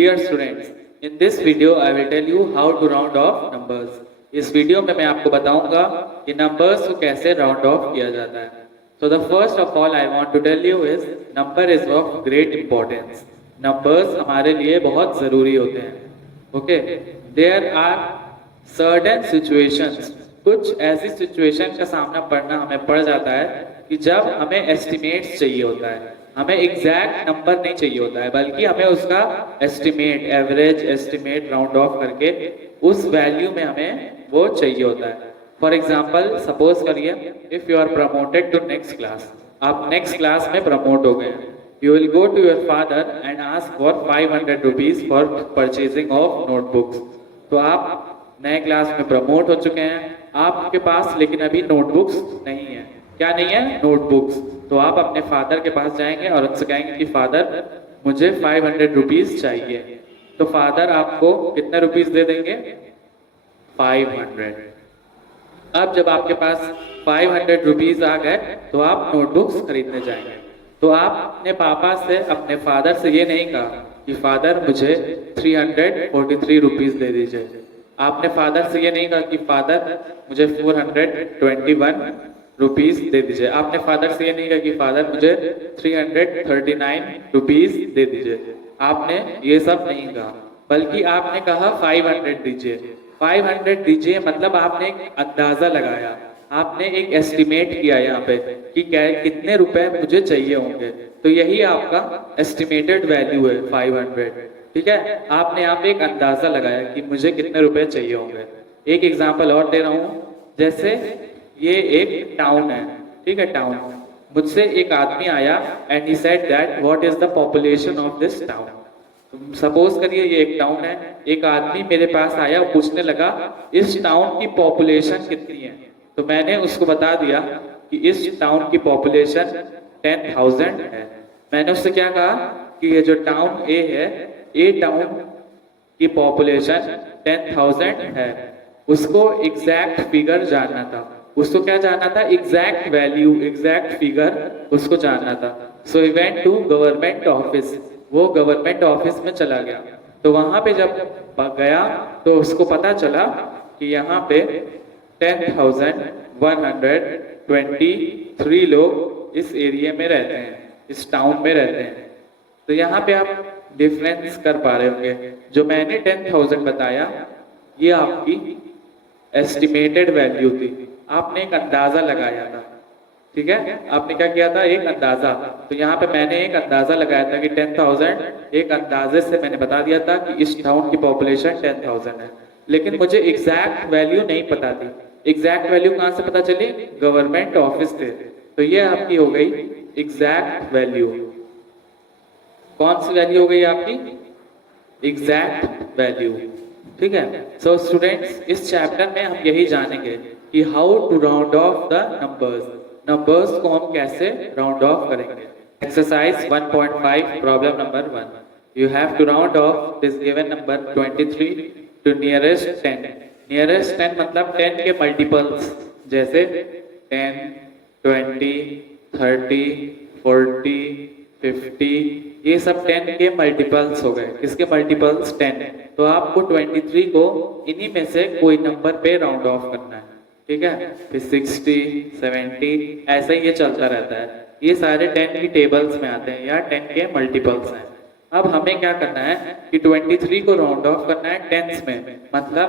Dear students, in this video I will tell you how to round off numbers. इस video में मैं आपको बताऊंगा कि नंबर्स को कैसे राउंड ऑफ किया जाता है. So the first of all I want to tell you is number is of great importance. Numbers हमारे लिए बहुत ज़रूरी होते हैं. Okay, there are certain situations, कुछ ऐसी सिचुएशन का सामना पड़ना हमें पड़ जाता है कि जब हमें एस्टिमेट्स चाहिए होता है, हमें एग्जैक्ट नंबर नहीं चाहिए होता है, बल्कि हमें उसका estimate, average estimate round off करके उस वैल्यू में हमें वो चाहिए होता है. फॉर एग्जाम्पल सपोज करिए if you are promoted to next class, आप नेक्स्ट क्लास में प्रमोट हो गए, you will go to your father and ask for 500 rupees for purchasing of notebooks. तो आप नए क्लास में प्रमोट हो चुके हैं, आपके पास लेकिन अभी नोटबुक्स नहीं है. क्या नहीं है? नोटबुक्स. तो आप अपने फादर के पास जाएंगे और उनसे कहेंगे कि फादर मुझे 500 रुपीज चाहिए. तो फादर आपको कितने रुपीज दे देंगे? 500. अब जब आपके पास 500 रुपीज आ गए तो आप नोटबुक्स खरीदने जाएंगे. तो आप अपने पापा से, अपने फादर से ये नहीं कहा कि फादर मुझे 343 रुपीज दे दीजिए. आपने फादर से ये नहीं कहा कि फादर मुझे 421 रुपीज दे दीजिए. आपने फादर से ये नहीं कहा कि फादर मुझे 339 रुपीज दे दीजिए. आपने ये सब नहीं कहा, बल्कि आपने कहा 500 दीजिए. 500 दीजिए मतलब आपने एक अंदाजा लगाया, आपने एक एस्टिमेट किया यहाँ पे कि क्या कितने रुपए मुझे चाहिए होंगे. तो यही आपका एस्टिमेटेड वैल्यू है 500. ठीक है, आपने यहाँ पे एक अंदाजा लगाया कि मुझे कितने रुपए चाहिए होंगे. एक एग्जांपल और दे रहा हूँ, जैसे ये एक टाउन है. ठीक है, टाउन. मुझसे एक आदमी आया and he said that what is the population of this town. Suppose करिए ये एक टाउन है, एक आदमी मेरे पास आया और पूछने लगा इस टाउन की पॉपुलेशन कितनी है. तो मैंने उसको बता दिया कि इस टाउन की पॉपुलेशन 10,000 है. मैंने उससे क्या कहा कि ये जो टाउन ए है, ए टाउन की पॉपुलेशन 10,000 है. उसको एग्जैक्ट फिगर जानना था. उसको क्या जानना था? एग्जैक्ट वैल्यू, एग्जैक्ट फिगर उसको जानना था. So he went to government office. वो गवर्नमेंट ऑफिस में चला गया. तो वहां पे जब गया तो उसको पता चला कि यहाँ पे 10,123 लोग इस एरिया में रहते हैं, इस टाउन में रहते हैं. तो यहाँ पे आप डिफरेंस कर पा रहे होंगे. जो मैंने 10,000 बताया ये आपकी एस्टिमेटेड वैल्यू थी, आपने एक अंदाजा लगाया था. ठीक है, आपने क्या किया था? एक अंदाजा. तो यहाँ पे मैंने एक अंदाजा लगाया था कि 10,000, एक अंदाजे से मैंने बता दिया था कि इस टाउन की पॉपुलेशन 10,000 है. लेकिन मुझे एग्जैक्ट वैल्यू नहीं पता थी. एग्जैक्ट वैल्यू कहाँ से पता चली? गवर्नमेंट ऑफिस से. तो ये आपकी हो गई एग्जैक्ट वैल्यू. कौन सी वैल्यू हो गई आपकी? Exact value. ठीक है. सो स्टूडेंट्स, इस चैप्टर में हम यही जानेंगे कि how to round off the numbers. Numbers को हम कैसे राउंड ऑफ करेंगे. Exercise 1.5 problem number 1. You have to round off this given number 23 to nearest 10. Nearest 10 मतलब 10 के मल्टीपल्स, जैसे 10, 20, 30, 40, 50, ये सब 10 के मल्टीपल्स हो गए. किसके मल्टीपल्स? 10. तो आपको 23 को इन्हीं में से कोई नंबर पे राउंड ऑफ करना है. ठीक है, फिर 60, 70, ऐसा ही ये चलता रहता है. ये सारे 10 की टेबल्स में आते हैं या 10 के मल्टीपल्स हैं. अब हमें क्या करना है कि 23 को राउंड ऑफ करना है टेंस में, मतलब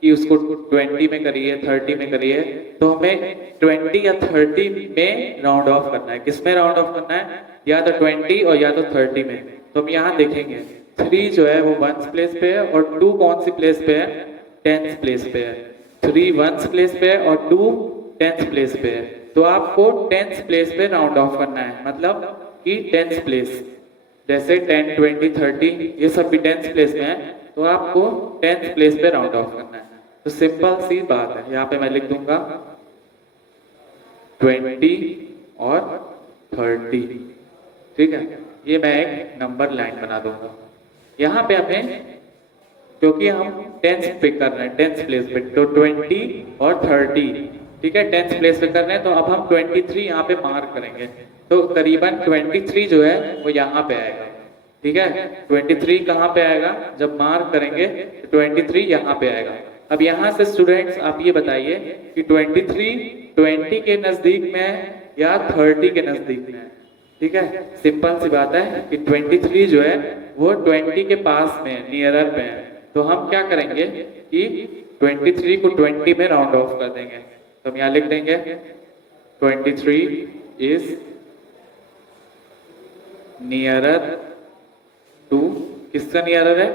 कि उसको 20 में करिए, 30 में करिए. तो हमें 20 या 30 में राउंड ऑफ करना है. किस में राउंड ऑफ करना है? या तो 20 और या तो 30 में. तो हम यहाँ देखेंगे 3 जो है वो 1s प्लेस पे है और 2 कौन सी प्लेस पे है? 10s प्लेस पे है. 3 1s प्लेस पे है और 2 10s प्लेस पे है. तो आपको 10s प्लेस पे राउंड ऑफ करना है, मतलब कि 10s प्लेस. जैसे 10, 20, 30 ये सब भी 10s प्लेस में है, तो आपको 10s प्लेस पे राउंड ऑफ करना है. तो सिंपल सी बात है, यहाँ पे मैं लिख दूंगा 20 और 30. ठीक है, ये मैं एक नंबर लाइन बना दूंगा. यहाँ पे हमें, क्योंकि हम 10s पिक कर रहे हैं 10s प्लेस पे, तो 20 और 30. ठीक है, 10s प्लेस पे कर रहे हैं. तो अब हम 23 यहाँ पे मार्क करेंगे. तो करीबन 23 जो है वो यहाँ पे आएगा. ठीक है। 23 कहाँ पे आएगा, जब मार्क करेंगे तो 23 यहाँ पे आएगा। अब यहाँ से स्टूडेंट्स आप ये बताइए कि 23 20 के नजदीक में है या 30 के नजदीक में है। ठीक है, सिंपल सी बात है कि 23 जो है वो 20 के पास में, नियरर में है। तो हम क्या करेंगे कि 23 को 20 में राउंड ऑफ कर देंगे। तो हम यहाँ लिख देंगे 23 इज नियरर टू, किसका नियरर है,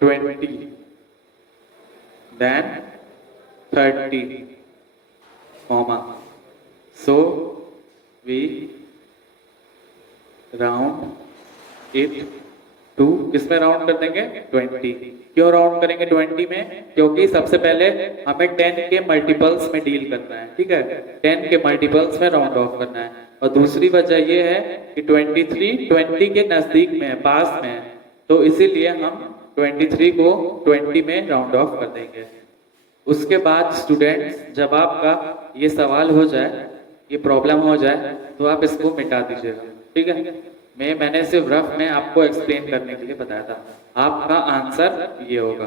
20 then 30, comma, so we round it to, किसमें राउंड कर देंगे, 20। क्यों राउंड करेंगे 20 में, क्योंकि सबसे पहले हमें 10 के मल्टीपल्स में डील करना है। ठीक है, 10 के मल्टीपल्स में राउंड ऑफ करना है। और दूसरी वजह ये है कि 23 20 के नजदीक में है, पास में है, तो इसीलिए हम 23 को 20 में राउंड ऑफ कर देंगे। उसके बाद स्टूडेंट्स जब आपका ये सवाल हो जाए, ये प्रॉब्लम हो जाए, तो आप इसको मिटा दीजिएगा। ठीक है, मैंने सिर्फ रफ में आपको एक्सप्लेन करने के लिए बताया था। आपका आंसर ये होगा।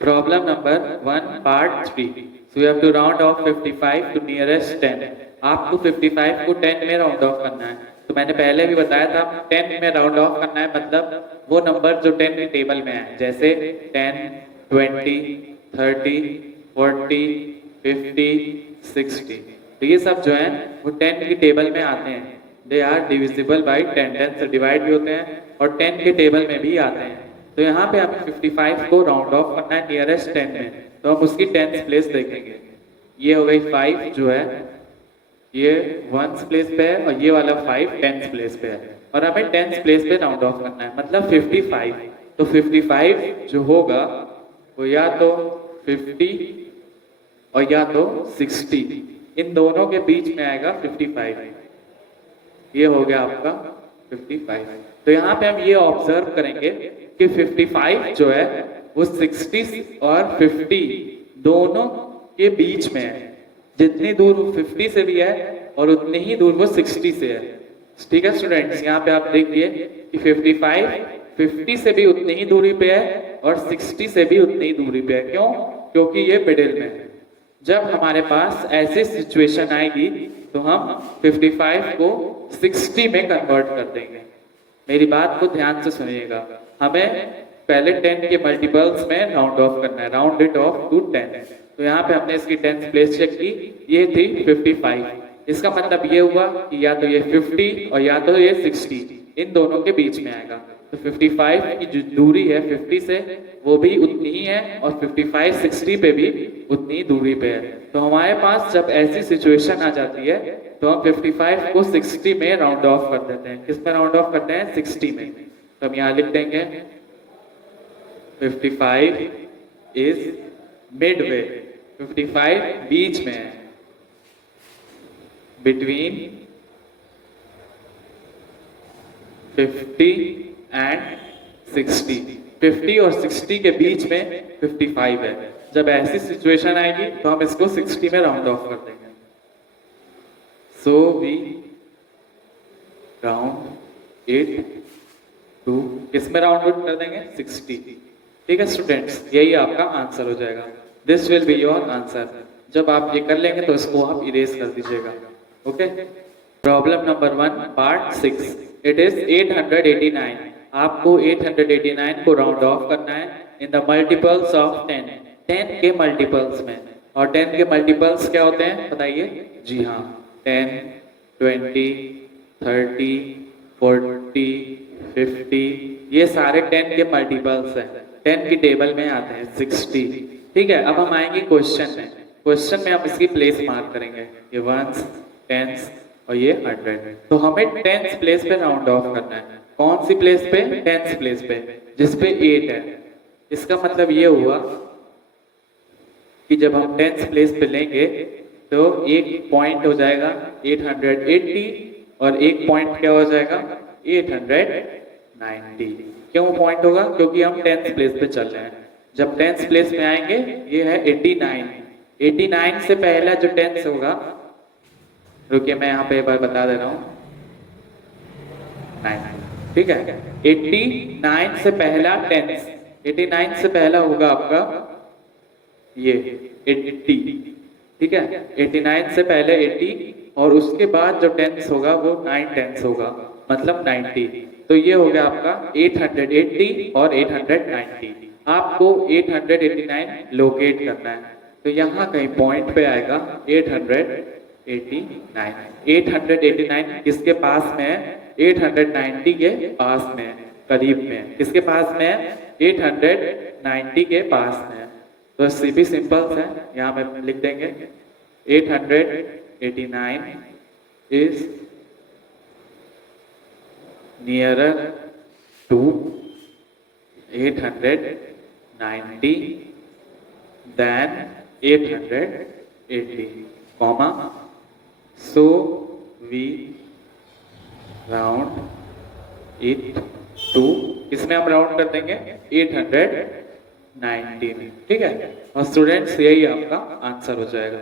Problem number 1 part 3, so you have to round off 55 to nearest 10। आपको 55 को 10 में राउंड ऑफ करना है। तो मैंने पहले भी बताया था 10 में राउंड ऑफ करना है, मतलब वो नंबर जो 10 के टेबल में है, जैसे 10 20 30 40 50 60, तो ये सब जो है वो 10 की टेबल में आते हैं। दे आर डिविजिबल बाई 10, 10 से डिवाइड भी होते हैं और 10 के टेबल में भी आते हैं। तो यहाँ पे हमें 55 को राउंड ऑफ करना है नियरेस्ट 10 में, तो हम उसकी 10th प्लेस देखेंगे। ये हो गई 5 जो है, ये 1st प्लेस पे है, और ये वाला 5 10th प्लेस पे है, और हमें 10th प्लेस पे राउंड ऑफ करना है, मतलब 55। तो 55 जो होगा वो या तो 50 और या तो 60, इन दोनों के बीच में आएगा 55। ये हो गया आपका 55। तो यहाँ पे हम ये ऑब्जर्व करेंगे कि 55 जो है वो 60 और 50 दोनों के बीच में है। जितनी दूर 50 से भी है और उतनी ही दूर वो 60 से है। ठीक है स्टूडेंट्स, यहाँ पे आप देखिए कि 55 50 से भी उतनी ही दूरी पे है और 60 से भी उतनी ही दूरी पे है। क्यों? क्योंकि ये मिडिल में है। जब हमारे पास ऐसी सिचुएशन आएगी तो हम 55 को 60 में कन्वर्ट कर देंगे। मेरी बात को ध्यान से सुनिएगा, हमें पहले 10 के मल्टीपल्स में राउंड ऑफ करना है, राउंड इट ऑफ टू 10। तो यहाँ पे हमने इसकी 10th प्लेस चेक की, ये थी 55। इसका मतलब ये हुआ कि या तो ये 50 और या तो ये 60, इन दोनों के बीच में आएगा। तो 55 की जो दूरी है 50 से वो भी उतनी ही है, और 55 60 पे भी उतनी दूरी पे है। तो हमारे पास जब ऐसी सिचुएशन आ जाती है तो हम 55 को 60 में राउंड ऑफ कर देते हैं। किस में राउंड ऑफ करते हैं? 60 में। तो हम यहाँ लिख देंगे 55 इज मिडवे, 55 बीच में है, बिटवीन 50 एंड 60। 50 और 60 के बीच में 55 है। जब ऐसी सिचुएशन आएगी तो हम इसको 60 में राउंड ऑफ कर देंगे। So we round it to, किसमें राउंड ऑफ कर देंगे? 60। ठीक है स्टूडेंट्स, यही आपका आंसर हो जाएगा। This will be your answer. जब आप ये कर लेंगे तो इसको आप इरेज कर दीजिएगा। Okay, problem number 1 part 6, it is 889। आपको 889 को राउंड ऑफ करना है इन द मल्टीपल्स ऑफ 10, 10 के मल्टीपल्स में। और 10 के मल्टीपल्स क्या होते हैं बताइए? जी हाँ, 10 20 30 40 50, ये सारे 10 के मल्टीपल्स हैं। 10 की टेबल में आते हैं 60। ठीक है, अब हम आएंगे क्वेश्चन में। क्वेश्चन में हम इसकी प्लेस मार्क करेंगे, ये 1s 10s और ये 100। तो हमें 10th प्लेस पे राउंड ऑफ करना है। कौन सी प्लेस पे? 10th प्लेस पे, जिसपे 8 है। इसका मतलब ये हुआ कि जब हम 10th प्लेस पे लेंगे तो एक पॉइंट हो जाएगा 880 और एक पॉइंट क्या हो जाएगा? 890। क्यों पॉइंट होगा? क्योंकि हम 10th प्लेस पे चल रहे हैं। जब 10th प्लेस में आएंगे, ये है 89। 89 से पहला जो 10th होगा, रुकिए मैं यहाँ पे एक बार बता दे रहा हूँ, 9। ठीक है। 89 से पहला टेंस, 89 से पहला होगा आपका ये 80, ठीक है। 89 से पहले 80 और उसके बाद जो टेंस होगा वो 9 टेंस होगा, मतलब 90। तो ये हो गया आपका 880 और 890। आपको 889 लोकेट करना है, तो यहाँ कहीं पॉइंट पे आएगा 889। 889 किसके पास में है? 890 के पास में है, करीब में है। किसके पास में है? 890 के पास में है। तो सीपी सिंपल्स है, यहाँ में लिख देंगे 889 is nearer to 890 than 880, comma, so we round it to, इसमें हम राउंड कर देंगे 890 में, ठीक है। और स्टूडेंट्स यही आपका आंसर हो जाएगा।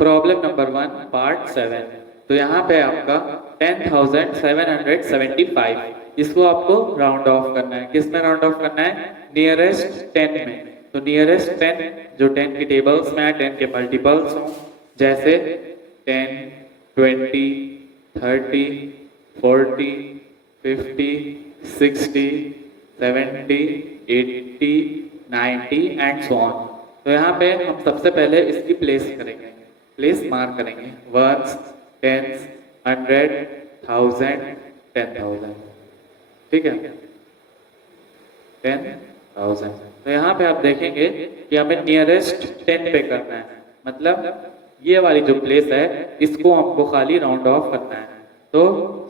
Problem number 1 part 7। तो यहाँ पे आपका 10,775, इसको आपको राउंड ऑफ करना है। किस में राउंड ऑफ करना है? नियरेस्ट 10 में। तो नियरेस्ट 10 जो 10 की टेबल्स में है, 10 के मल्टीपल्स हों, जैसे 10, 20, 30, 40, 50, 60, 70, 80, 90 एंड सो ऑन। तो यहाँ पे हम सबसे पहले इसकी प्लेस करेंगे, प्लेस मार्क करेंगे, वंस, टेंस, 100, 1000, 10,000, ठीक है, 10,000। तो यहाँ पे आप देखेंगे कि हमें नियरेस्ट 10 पे करना है, मतलब ये वाली जो प्लेस है इसको हमको खाली राउंड ऑफ करना है। तो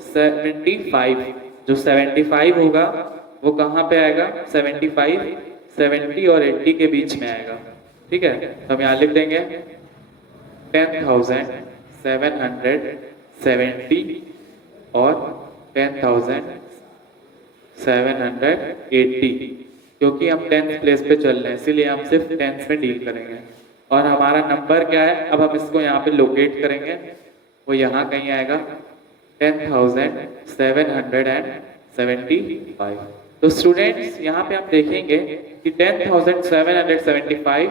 75, जो 75 होगा वो कहाँ पे आएगा? 75, 70 और 80 के बीच में आएगा, ठीक है। तो हम यहाँ लिख देंगे 10,770 और 10,780, क्योंकि हम 10th प्लेस पे चल रहे हैं इसीलिए हम सिर्फ 10th में डील करेंगे। और हमारा नंबर क्या है? अब हम इसको यहाँ पे लोकेट करेंगे, वो यहाँ कहीं आएगा 10,775। तो स्टूडेंट्स यहाँ पे आप देखेंगे कि 10,775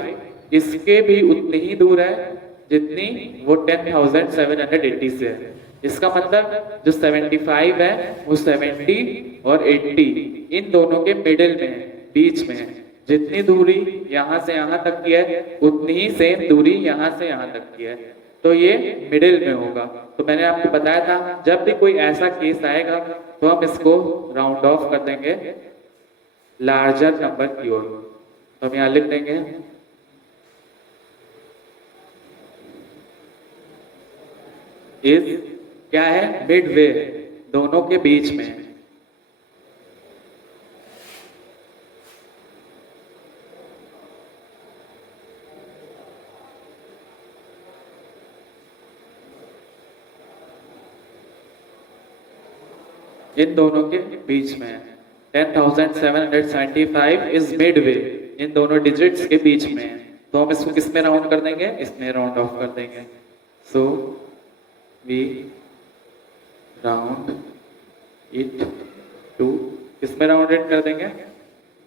इसके भी उतनी ही दूर है जितनी वो 10,780 से है। इसका मतलब जो 75 है वो 70 और 80 इन दोनों के मिडिल में है, बीच में है। जितनी दूरी यहाँ से यहाँ तक की है उतनी ही सेम दूरी यहाँ से यहाँ तक की है, तो ये मिडिल में होगा। तो मैंने आपको बताया था जब भी कोई ऐसा केस आएगा तो हम इसको राउंड ऑफ कर देंगे लार्जर नंबर की ओर। तो हम यहाँ लिख देंगे इज क्या है? मिडवे, दोनों के बीच में। इन दोनों के बीच में 10,775 इज मिडवे, इन दोनों डिजिट्स के बीच में है। तो हम इसको किस में राउंड कर देंगे? इसमें राउंड ऑफ कर देंगे। So we round it to, किसमें राउंड इट कर देंगे?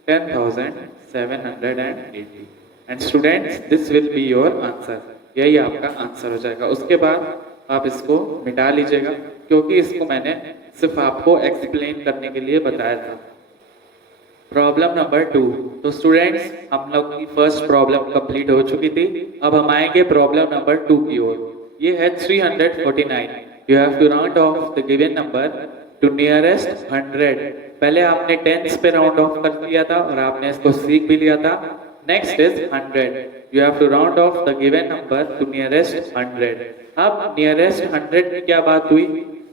10,780। And students this will be your answer, यही आपका आंसर हो जाएगा। उसके बाद आप इसको मिटा लीजिएगा क्योंकि इसको मैंने सिर्फ आपको एक्सप्लेन करने के लिए बताया था। Problem number 2। तो स्टूडेंट्स हम लोग की फर्स्ट प्रॉब्लम कंप्लीट हो चुकी थी, अब हम आएंगे प्रॉब्लम नंबर 2 की ओर। ये है 349। You have to round off the given number to nearest 100। पहले आपने टेंस पे राउंड ऑफ कर दिया था और आपने इसको सीख भी लिया था। Next is 100। You have to round off the given number to nearest 100। अब नियरेस्ट 100 की क्या बात हुई?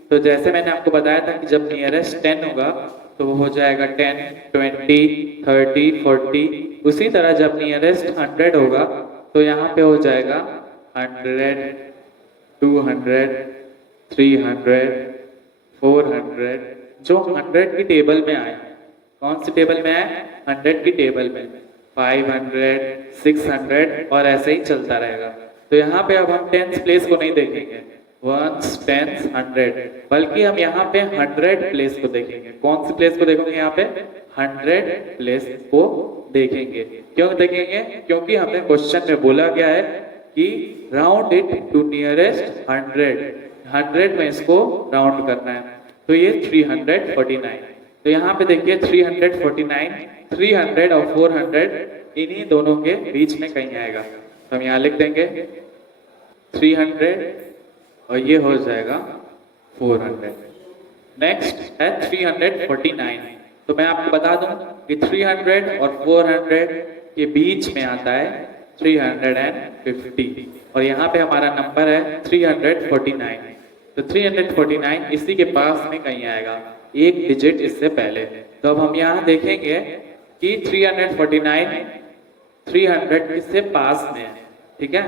तो जैसे मैंने आपको बताया था कि जब नियरेस्ट 10 होगा तो वो हो जाएगा 10, 20, 30, 40। उसी तरह जब नियरेस्ट 100 होगा तो यहाँ पे हो जाएगा 100, 200, 300, 400, जो 100 की टेबल में आए। कौन सी टेबल में आए? 100 की टेबल में। 500, 600 और ऐसे ही चलता रहेगा। तो यहाँ पे अब हम 10th प्लेस को नहीं देखेंगे, वंस, टेंस, 100, बल्कि हम यहाँ पे 100 प्लेस को देखेंगे। कौन सी प्लेस को देखेंगे? यहाँ पे 100 प्लेस को देखेंगे। क्यों देखेंगे? क्योंकि हमें क्वेश्चन में बोला गया है कि राउंड इट टू नियरेस्ट 100 में इसको राउंड करना है। तो ये 349। तो यहाँ पे देखिए 349, 300 और 400 इन्हीं दोनों के बीच में कहीं आएगा। तो हम यहाँ लिख देंगे 300 और ये हो जाएगा 400। नेक्स्ट है 349। तो मैं आपको बता दूं कि 300 और 400 के बीच में आता है 350 और यहाँ पे हमारा नंबर है 349। तो 349 इसी के पास में कहीं आएगा, एक डिजिट इससे पहले। तो अब हम यहाँ देखेंगे कि 349 300 किससे पास में है, ठीक है।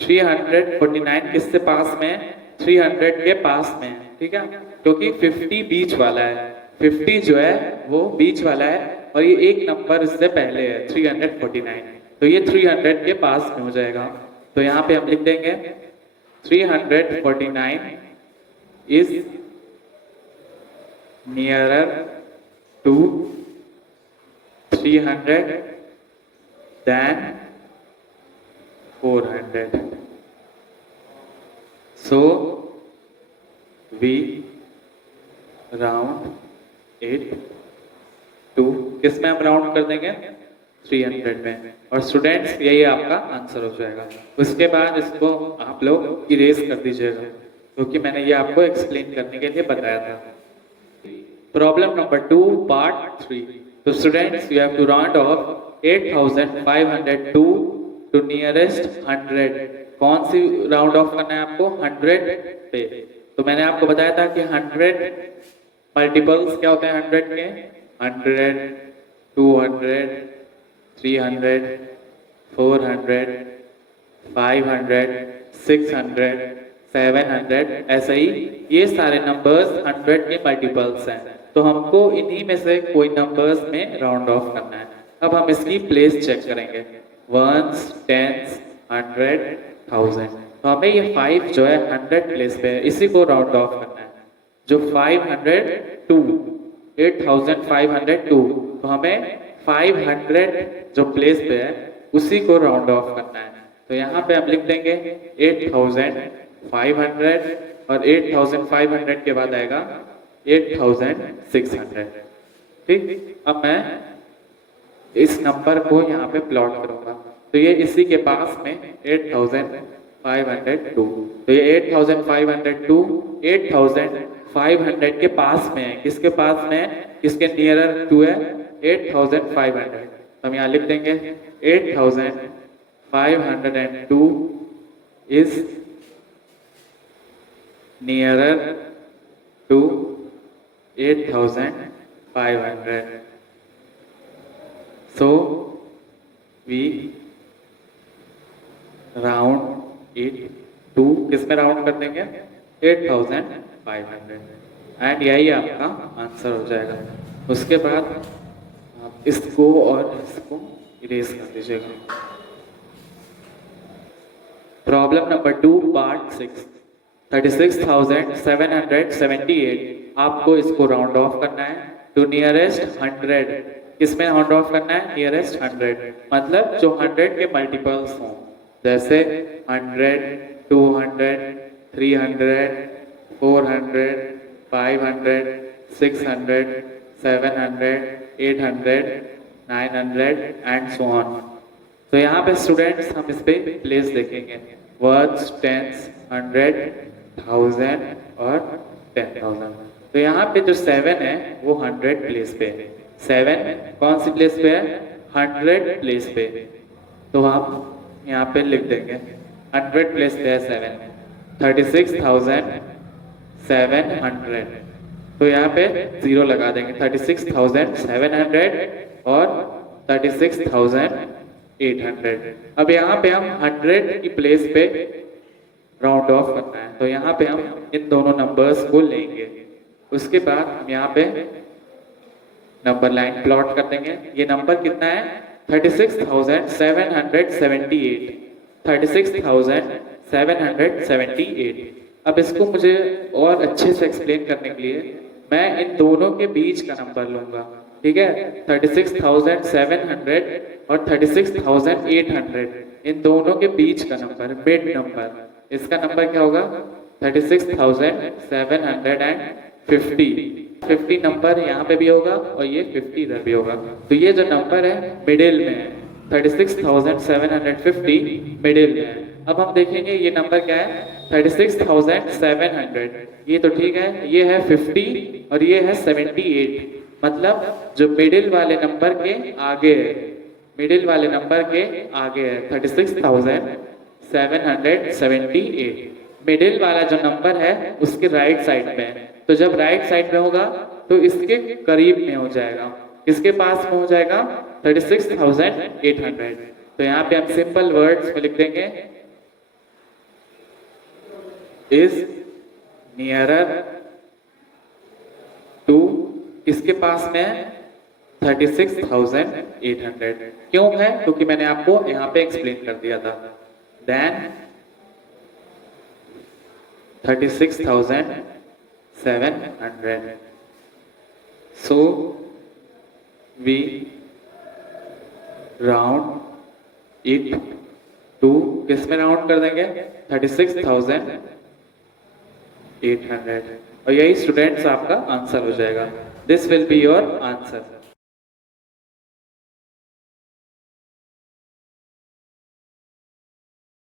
349 किससे पास में है? 300 के पास में है, ठीक है, क्योंकि 50 बीच वाला है। 50 जो है वो बीच वाला है और ये एक नंबर इससे पहले है 349। तो ये 300 के पास में हो जाएगा। तो यहाँ पे हम लिख देंगे 349 is nearer to 300 than 400. So we round it to, किस में हम राउंड कर देंगे? 300 में। और स्टूडेंट्स यही आपका आंसर हो जाएगा। उसके बाद इसको आप लोग इरेज कर दीजिएगा, क्योंकि मैंने ये आपको एक्सप्लेन करने के लिए बताया था। Problem number 2 part 3। तो students you have to round off 8502 to nearest 100। कौन सी राउंड ऑफ करना है आपको? 100 पे। तो मैंने आपको बताया था कि 100 मल्टीपल्स क्या होते हैं 100 के? 100, 200, 300, 400, 500, 600, 700, ऐसे ही ये सारे नंबर्स 100 के मल्टीपल्स हैं। तो हमको इन्हीं में से कोई नंबर्स में राउंड ऑफ करना है। अब हम इसकी प्लेस चेक करेंगे, वंस, टेंस, 100, 1000। तो हमें ये 5 जो है 100 प्लेस पे है, इसी को राउंड ऑफ करना है। जो 502, 8502, तो हमें 500 जो प्लेस पे है उसी को राउंड ऑफ करना है। तो यहाँ पे हम लिख देंगे 8500 और 8500 के बाद आएगा 8600, ठीक। अब मैं इस नंबर को यहाँ पे प्लॉट करूंगा। तो ये इसी के पास में 8502। तो ये 8502 8500 के पास में है। किसके पास में है? किसके नियरर टू है? 8500। हम यहाँ लिख देंगे 8502 is nearer to 8500. So we round it to, किसमें राउंड कर देंगे? 8500। एंड यही आपका आंसर हो जाएगा। उसके बाद आप इसको और इसको इरेज कर दीजिएगा। Problem number 2 part 6। 36,778। आपको इसको राउंड ऑफ करना है टू नियरेस्ट 100। किसमें राउंड ऑफ करना है? नियरेस्ट 100, मतलब जो 100 के मल्टीपल्स हों, जैसे 100, 200, 300, 400, 500, 600, 700, 800, 900 एंड सो ऑन। तो यहाँ पे स्टूडेंट्स हम इस पे प्लेस देखेंगे, वर्ड्स, टेंस, 100, 1000 और 10,000। तो यहाँ पे जो 7 है वो 100 प्लेस पे है। 7 कौन सी प्लेस पे है? 100 प्लेस पे। तो हम यहाँ पे लिख देंगे 100 प्लेस पे है 7, 36,700। तो यहाँ पे 0 लगा देंगे, 36,700 और 36,800। अब यहाँ पे हम 100 की प्लेस पे राउंड ऑफ करना है। तो यहाँ पे हम इन दोनों नंबर्स को लेंगे। उसके बाद हम यहाँ पे नंबर लाइन प्लॉट कर देंगे। ये नंबर कितना है? 36,778। 36,778। अब इसको मुझे और अच्छे से एक्सप्लेन करने के लिए मैं इन दोनों के बीच का नंबर लूंगा, ठीक है। 36,700 और 36,800 इन दोनों के बीच का नंबर, मिड नंबर, इसका नंबर क्या होगा? 36,750। 50 नंबर यहाँ पे भी होगा और ये 50 इधर भी होगा। तो ये जो नंबर है मिडिल में है, 36,750 मिडिल में है। अब हम देखेंगे ये नंबर क्या है, 36,700, ये तो ठीक है, ये है 50 और ये है 78, मतलब जो मिडिल वाले नंबर के आगे है, मिडिल वाले नंबर के आगे है 36,778। मिडिल वाला जो नंबर है उसके राइट साइड में है, तो जब राइट साइड में होगा तो इसके करीब में हो जाएगा, किसके पास में हो जाएगा? 36,800। तो यहाँ पे हम सिंपल वर्ड्स में लिख देंगे इज नियरर टू, किसके पास में है? 36,800। क्यों है? क्योंकि मैंने आपको यहाँ पे एक्सप्लेन कर दिया था। Then 36,700, so we round it to, किस में राउंड कर देंगे? 36,800, और यही स्टूडेंट्स आपका आंसर हो जाएगा। This will be your answer.